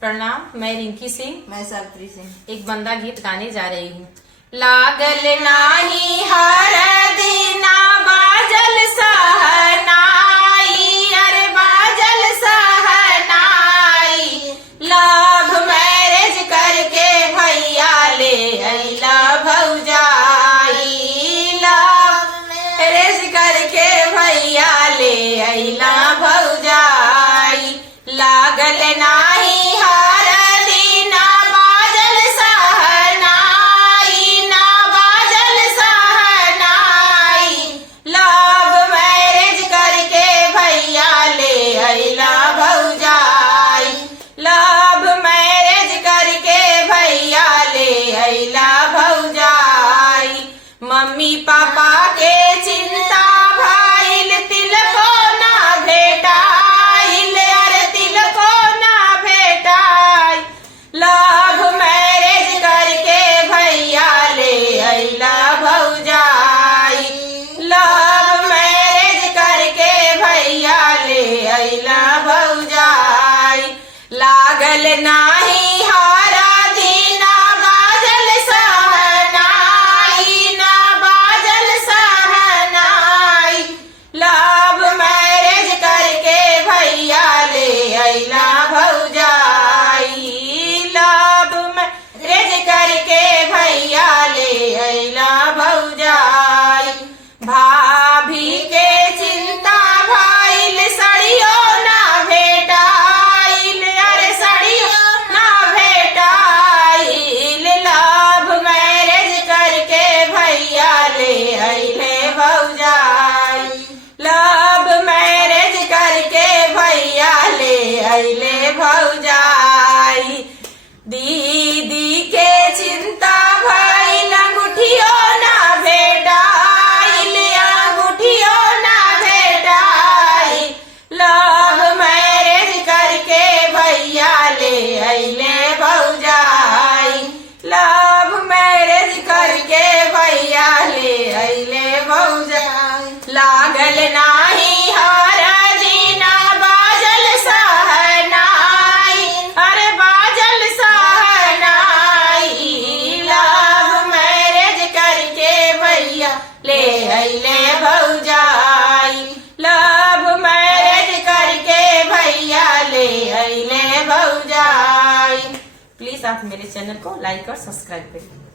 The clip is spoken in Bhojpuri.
प्रणाम, मैं रिंकी सिंह। मैं सावित्री सिंह। एक बंदा गीत गाने जा रही हूँ। लागल नाही हर दीना बाजल सहनाई, अरे बाजल सहनाई। लव मैरिज करके भैया ले अइला भौजाई, लव मैरिज करके भैया ले अइला भौजाई। लागल नाही हर दीना बाजल सहनाई, ना बाजल सहनाई। लव मैरिज करके भैया ले अइला भौजाई, लव मैरिज करके भैया ले अइला भौजाई। मम्मी पापा के चिंता भइल, तिलको ना भेटाइल, अरे तिलको ना भेटाई। लव मैरिज करके भैया ले अइला भौजाई, लव मैरिज करके भैया ले अइला भौजाई। लागल नाही हारा दीना बाजल सहनाई, ना बाजल सहनाई। लव मैरिज करके भैया ले अइला भौजाई, लव मैरिज करके भैया ले अइला भौजाई। भाभी के चिंता भइल, सड़ियो ना भेटाइल, अरे सड़ियो ना भेटाइल। लव मैरिज करके भैया ले अइले भौजाई, लव मैरिज करके भैया ले अइले भौजाई। दीदी के चिंता भइल, अंगूठियो ना भेटाइल, अंगूठियो ना भेटाई। लव मैरिज करके भैया ले अइले भौजाई, लव मैरिज करके भैया ले अइले भौजाई। लागल नाही हर दीना बाजल सहनाई, अरे बाजल सहनाई। लव मैरिज करके भैया ले अइले भौजाई, लव मैरिज करके भैया ले अइले भौजाई। प्लीज आप मेरे चैनल को लाइक और सब्सक्राइब करें।